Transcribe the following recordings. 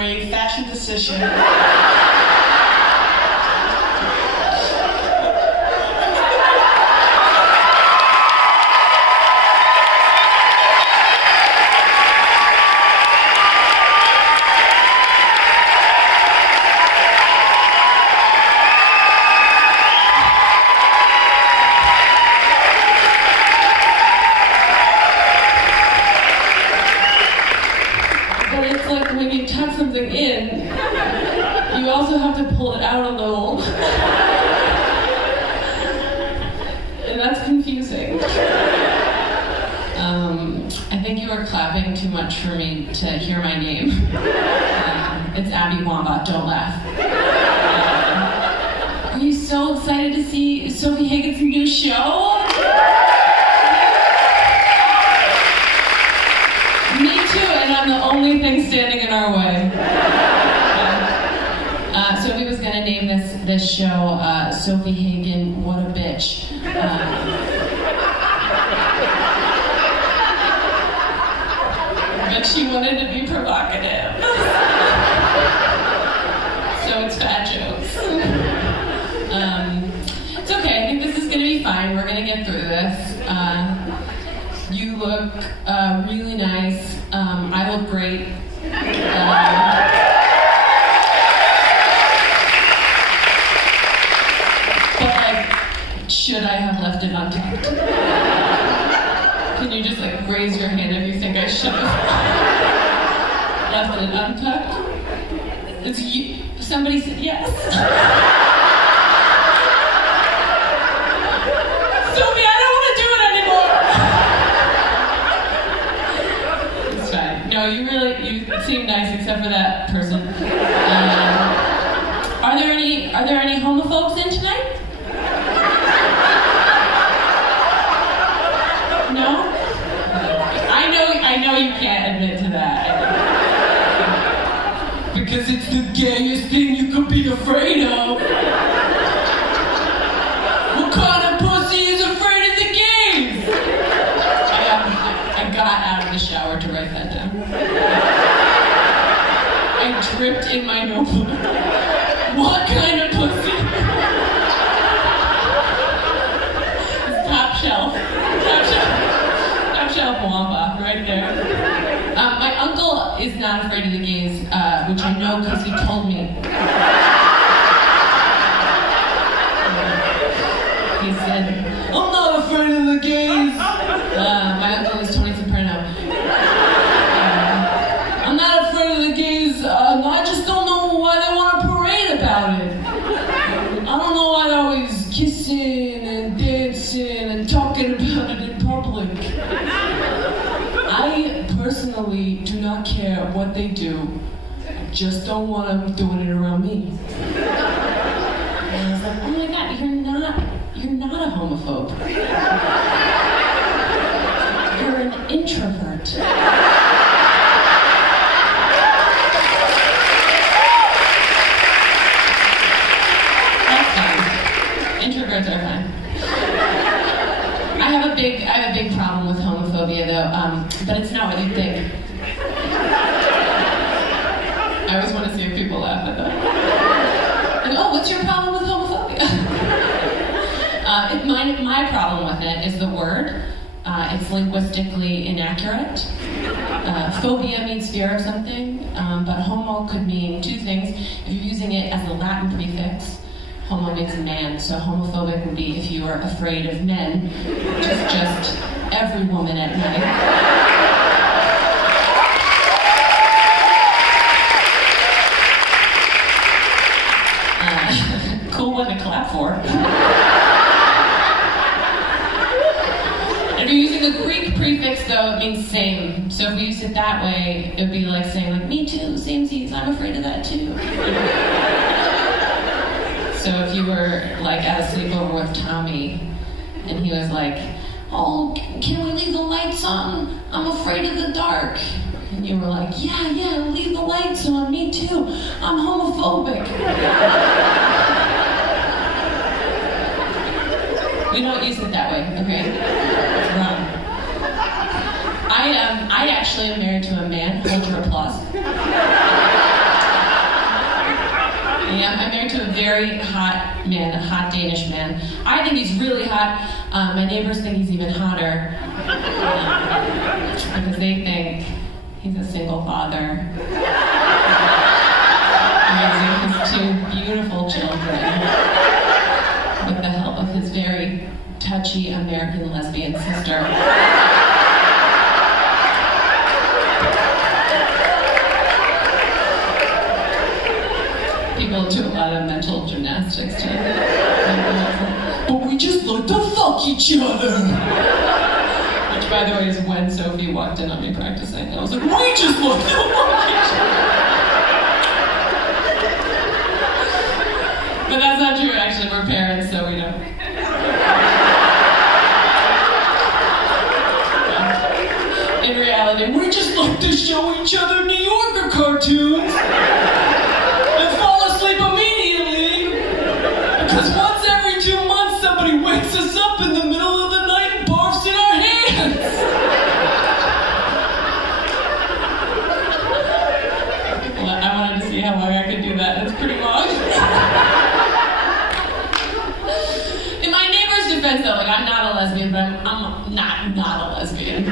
great fashion decision. When you tuck something in, you also have to pull it out a little. And that's confusing. I think you are clapping too much for me to hear my name. It's Abby Wamba, don't laugh. Are you so excited to see Sophie Hagen's new show? Me too, and I'm the only thing standing in our way. Sophie was gonna name this show Sophie Hagen, What a Bitch. But she wanted to be provocative. So it's fat jokes. It's okay, I think this is gonna be fine. We're gonna get through this. You look really nice. I look great. But should I have left it untucked? Can you just raise your hand if you think I should have left it untucked? It's you. Somebody said yes. Sophie, I don't want to do it anymore. It's fine. No, you seem nice except for that person. Are there any homophobes in tonight? No? I know you can't admit to that. Because it's the gayest thing you could be afraid of. What kind of pussy is afraid of the gays? I got out of the shower to write that down. I dripped in my notebook. What kind of pussy? It's top shelf. Top shelf wampa, right there. My uncle is not afraid of the gays, which I know because he told me. He said, I'm not afraid of the gays. My uncle is Tony Soprano. I'm not afraid of the gays. I just don't know why they want to parade about it. I don't know why they're always kissing and dancing and talking about it in public. I personally do not care what they do. I just don't want them doing it around me. And I was like, oh my God, you're not a homophobe. You're an introvert. That's fine. Introverts are fine. I have a big problem with homophobia though, but it's not what you think. I always want to see if people laugh at that. Like, oh, what's your problem with homophobia? My problem with it is the word. It's linguistically inaccurate. Phobia means fear of something, but homo could mean two things. If you're using it as a Latin prefix, homo means man, so homophobic would be if you are afraid of men, which is just every woman at night. Cool one to clap for. If you're using the Greek prefix, though, it means same. So if we use it that way, it would be like saying, me too, samesies, I'm afraid of that too. So if you were at a sleepover with Tommy, and he was like, oh, can we leave the lights on? I'm afraid of the dark. And you were like, yeah, leave the lights on, me too. I'm homophobic. We don't use it that way, okay? It's wrong. I actually am married to a man. Hold your applause. Yeah, I'm married to a very hot man, a hot Danish man. I think he's really hot. My neighbors think he's even hotter because they think he's a single father, raising his two beautiful children with the help of his very touchy American lesbian sister. People do a lot of mental gymnastics too. But we just like to fuck each other. Which, by the way, is when Sophie walked in on me practicing. I was like, we just like to fuck each other. But that's not true, actually. We're parents, so we don't. In reality, we just like to show each other New Yorker cartoons. Because once every 2 months, somebody wakes us up in the middle of the night and barfs in our hands. Well, I wanted to see how long I could do that. It's pretty long. In my neighbor's defense, though, like, I'm not a lesbian, but I'm not a lesbian.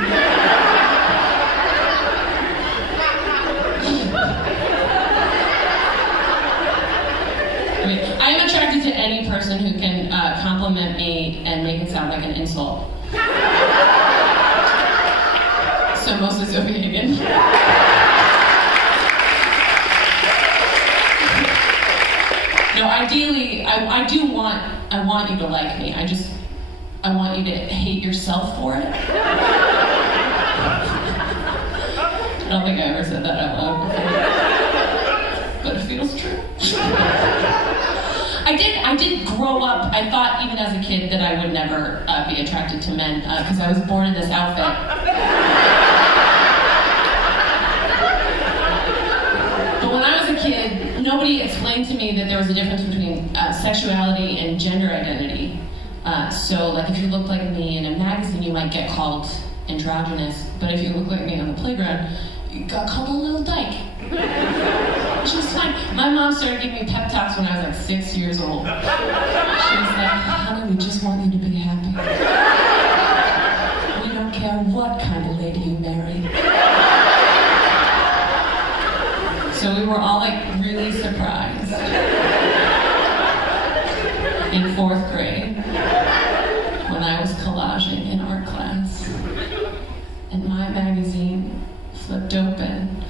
I am attracted to any person who can compliment me and make it sound like an insult. So mostly Sophie Hagen. No, ideally, I want you to like me. I want you to hate yourself for it. I don't think I ever said that out loud before. But it feels true. I did grow up, I thought even as a kid that I would never be attracted to men because I was born in this outfit. But when I was a kid, nobody explained to me that there was a difference between sexuality and gender identity. So like if you look like me in a magazine, you might get called androgynous, but if you look like me on the playground, you got called a little dyke. Which was fine. My mom started giving me pep talks when I was like 6 years old. She was like, honey, we just want you to be happy. We don't care what kind of lady you marry. So we were all like really surprised. In 4th grade, when I was collaging in art class, and my magazine flipped open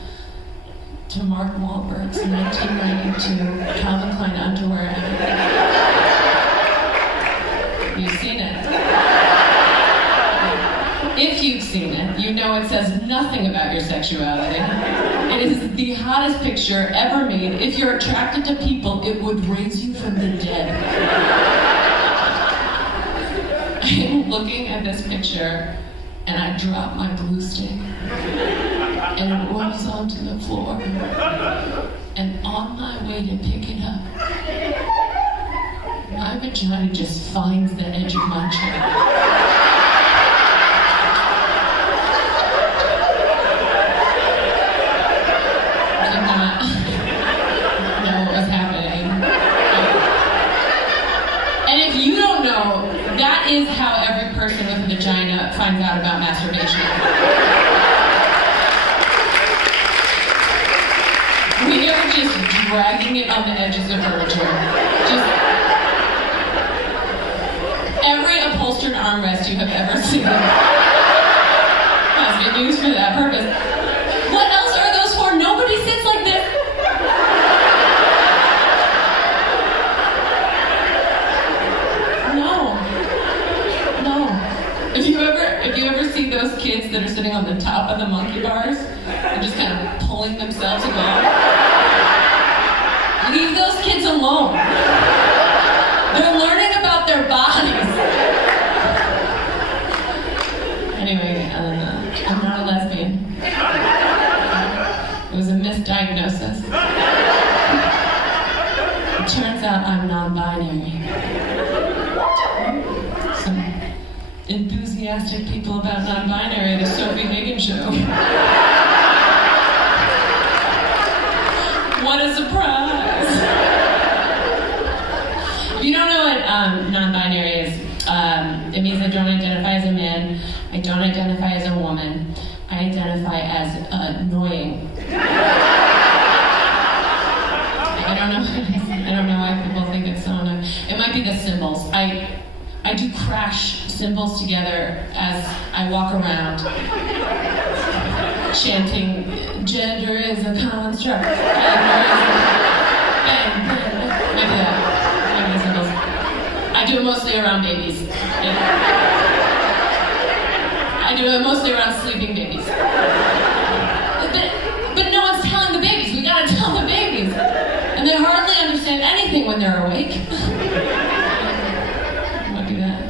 to Mark Wahlberg's 1992 Calvin Klein underwear ad. You've seen it. If you've seen it, you know it says nothing about your sexuality. It is the hottest picture ever made. If you're attracted to people, it would raise you from the dead. I am looking at this picture, and I drop my glue stick. And it rolls onto the floor. And on my way to pick it up, my vagina just finds the edge of my chair. I did not know what was happening. And if you don't know, that is how every person with a vagina finds out about masturbation. We are just dragging it on the edges of furniture. Just every upholstered armrest you have ever seen has been used for that purpose. What else are those for? Nobody sits like this. No. If you ever see those kids that are sitting on the top of the monkey bars and just kind of pulling themselves along, leave those kids alone. They're learning about their bodies. Anyway, I'm not a lesbian. It was a misdiagnosis. It turns out I'm non-binary. Some enthusiastic people about non-binary at the Sophie Hagen show. What a surprise! don't identify as a woman. I identify as annoying. I don't know why people think it's so annoying. It might be the symbols. I do crash symbols together as I walk around, chanting, "Gender is a construct." Bang, bang. Maybe that. Maybe the symbols. I do it mostly around babies. Yeah. I do it mostly around sleeping babies. But no one's telling the babies. We gotta tell the babies. And they hardly understand anything when they're awake. I'll do that.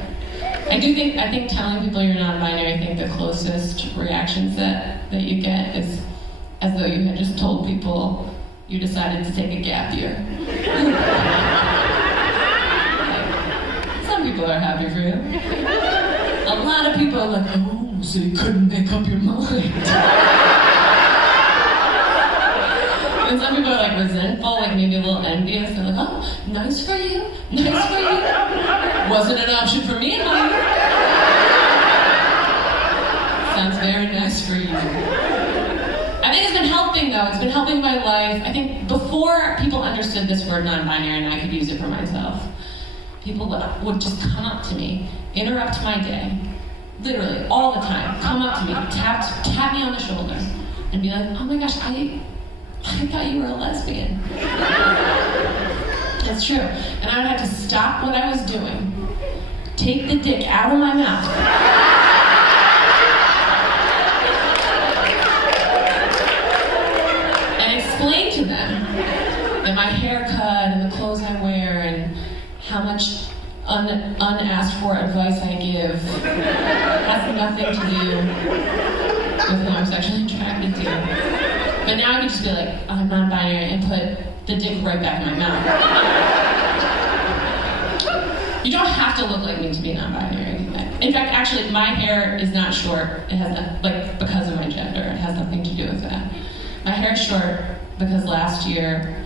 I think telling people you're non-binary, I think the closest reactions that you get is as though you had just told people you decided to take a gap year. Some people are happy for you. A lot of people are like, oh, so you couldn't make up your mind. And some people are like resentful, like maybe a little envious. They're like, oh, nice for you, nice for you. Wasn't an option for me, honey. Sounds very nice for you. I think it's been helping though, it's been helping my life. I think before people understood this word non-binary and I could use it for myself, people would just come up to me, interrupt my day, literally all the time, come up to me, tap me on the shoulder, and be like, oh my gosh, I thought you were a lesbian. That's true. And I would have to stop what I was doing, take the dick out of my mouth, and explain to them that my haircut and the clothes I wear and how much unasked for advice I give has nothing to do with who I'm sexually attracted to. But now I can just be like, I'm non-binary and put the dick right back in my mouth. You don't have to look like me to be non-binary. In fact, actually, my hair is not short. It has because of my gender. It has nothing to do with that. My hair is short because last year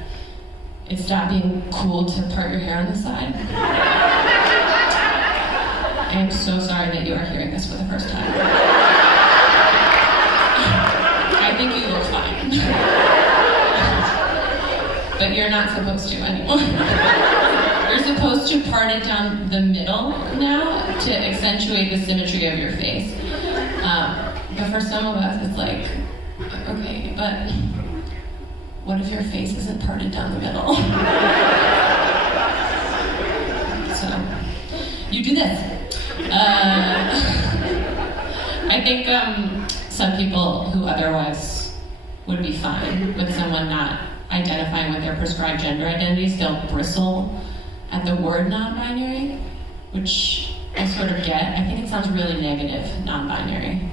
it stopped being cool to part your hair on the side. I am so sorry that you are hearing this for the first time. I think you look fine. But you're not supposed to anymore. You're supposed to part it down the middle now to accentuate the symmetry of your face. But for some of us, it's like, okay, but what if your face isn't parted down the middle? So, you do this. I think some people who otherwise would be fine with someone not identifying with their prescribed gender identity still bristle at the word non-binary, which I sort of get. I think it sounds really negative, non-binary.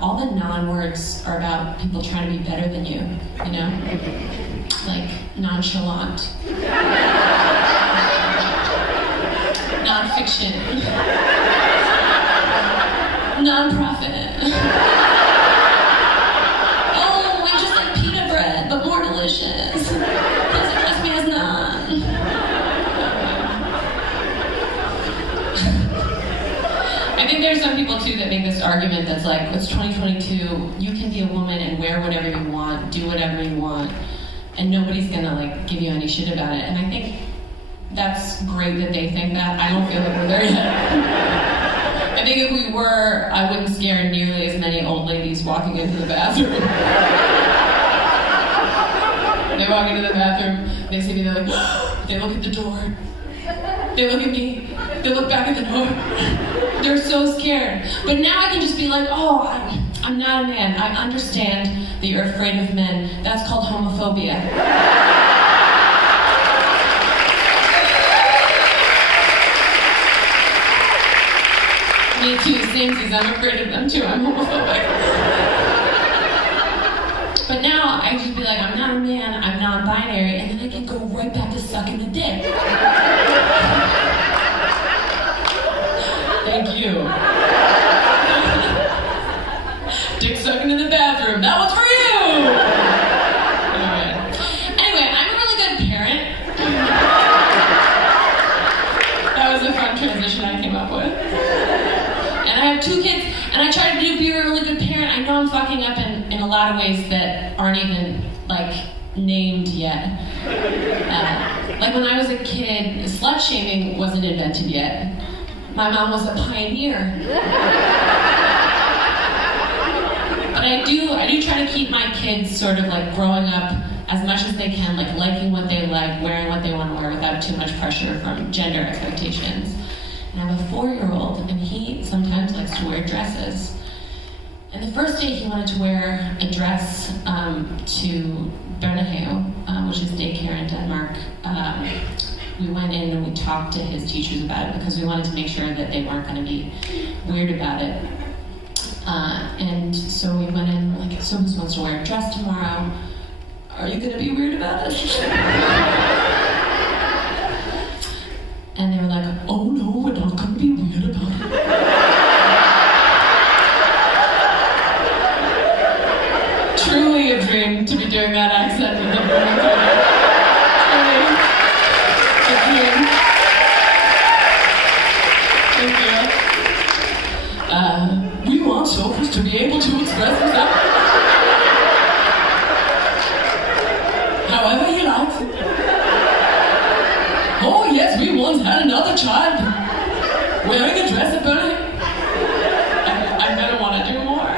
All the non-words are about people trying to be better than you know? Like nonchalant, non-fiction, non-profit. Oh, we just like pita bread, but more delicious. Please address me as non. I think there's some people too that make this argument that's like, it's 2022, you can be a woman and wear whatever you want, do whatever you want, and nobody's gonna like give you any shit about it. And I think that's great that they think that. I don't feel like we're there yet. I think if we were, I wouldn't scare nearly as many old ladies walking into the bathroom. They walk into the bathroom, they see me, they're like, they look at the door, they look at me, they look back at the door. They're so scared. But now I can just be like, oh, I'm not a man. I understand that you're afraid of men. That's called homophobia. Me too, samesies, I'm afraid of them too. I'm homophobic. But now I can just be like, I'm not a man, I'm non-binary, and then I can go right back to sucking the dick. Thank you. Dick sucking in the bathroom. That was for you! Alright. Anyway, I'm a really good parent. That was a fun transition I came up with. And I have 2 kids, and I named yet. Like when I was a kid, slut shaming wasn't invented yet. My mom was a pioneer. But I do try to keep my kids sort of like growing up as much as they can, like liking what they like, wearing what they want to wear without too much pressure from gender expectations. And I have a 4-year-old, and he sometimes likes to wear dresses. And the first day he wanted to wear a dress to Børnehave, which is daycare in Denmark. We went in and we talked to his teachers about it because we wanted to make sure that they weren't going to be weird about it. And so we went in and we're like, Sophie wants to wear a dress tomorrow. Are you going to be weird about it? And they were like, oh no, we're not going to be weird about it. Truly a dream to be doing that accent with them. Truly a dream. Thank you. We want Sophie to be able to express himself however he likes. Oh yes, we once had another child wearing a dress at Bernie. I'm gonna want to do more.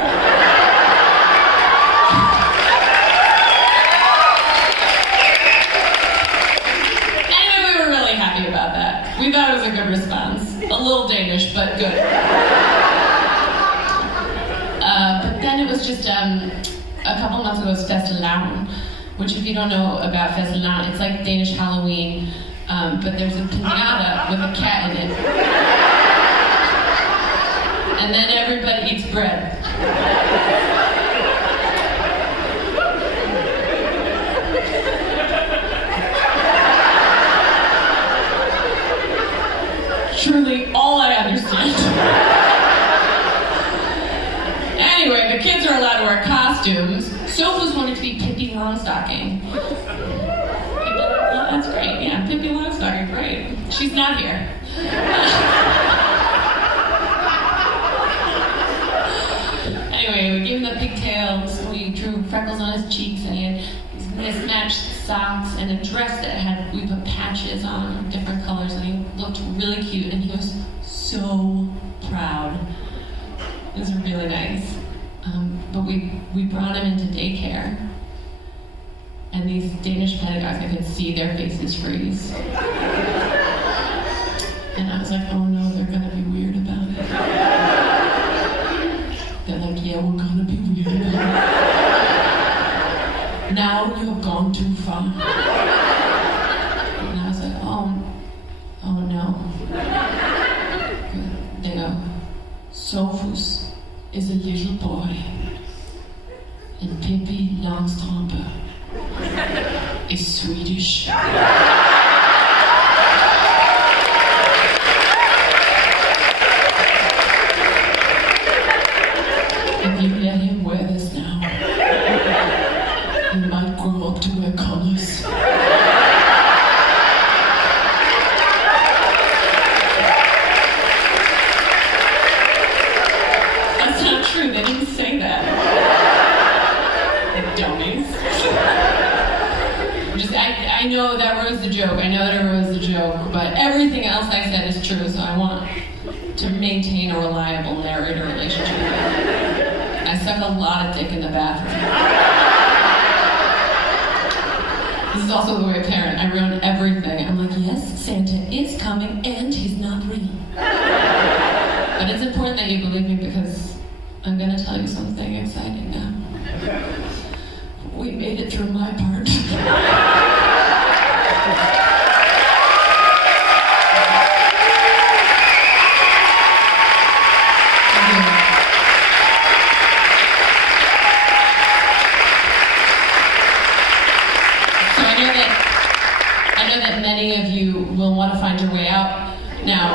Anyway, we were really happy about that. We thought it was a good response. A little Danish, but good. But then it was just a couple months ago, it was Fastelavn, which if you don't know about Fastelavn, it's like Danish Halloween, but there's a pinata with a cat in it. And then everybody eats bread. Truly all I understand. Anyway, the kids are allowed to wear costumes. Sophie's wanted to be Pippi Longstocking. Oh, that's great. Yeah, Pippi Longstocking, great. She's not here. Anyway, we gave him the pigtails, we drew freckles on his cheeks, and he had these mismatched socks and a dress that we put patches on, different colors, and he looked really cute, and he was so proud. It was really nice. But we brought him into daycare, and these Danish pedagogues, I could see their faces freeze. And I was like, oh no, they're gonna be weird about it. They're like, yeah, we're gonna be weird about it. Now you have gone too far. And I was like, oh no. They go, Sophus is a little boy, and Pippi Longstrump is Swedish. If you let him wear this now, he might grow up to wear colors. That's not true, they didn't say that. Dummies. I know that was the joke, but everything else I said is true, so I want to maintain a reliable narrator relationship. I suck a lot of dick in the bathroom. This is also the way of parent. I ruin everything. I'm like, yes, Santa is coming, and he's not real. But it's important that you believe me because I'm gonna tell you something exciting now. We made it through my part. I know that many of you will want to find your way out now.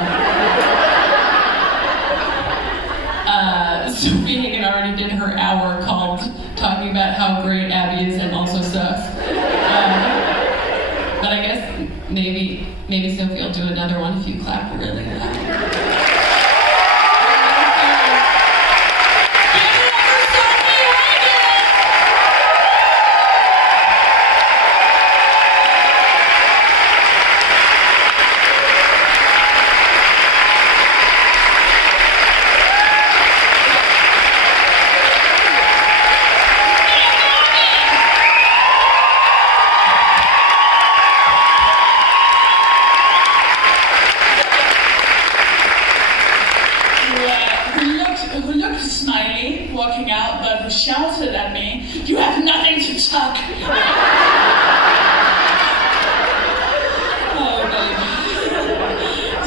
Sophie Hagen already did her hour called talking about how great Abby is and also sucks. But I guess maybe Sophie will do another one if you clap really loud.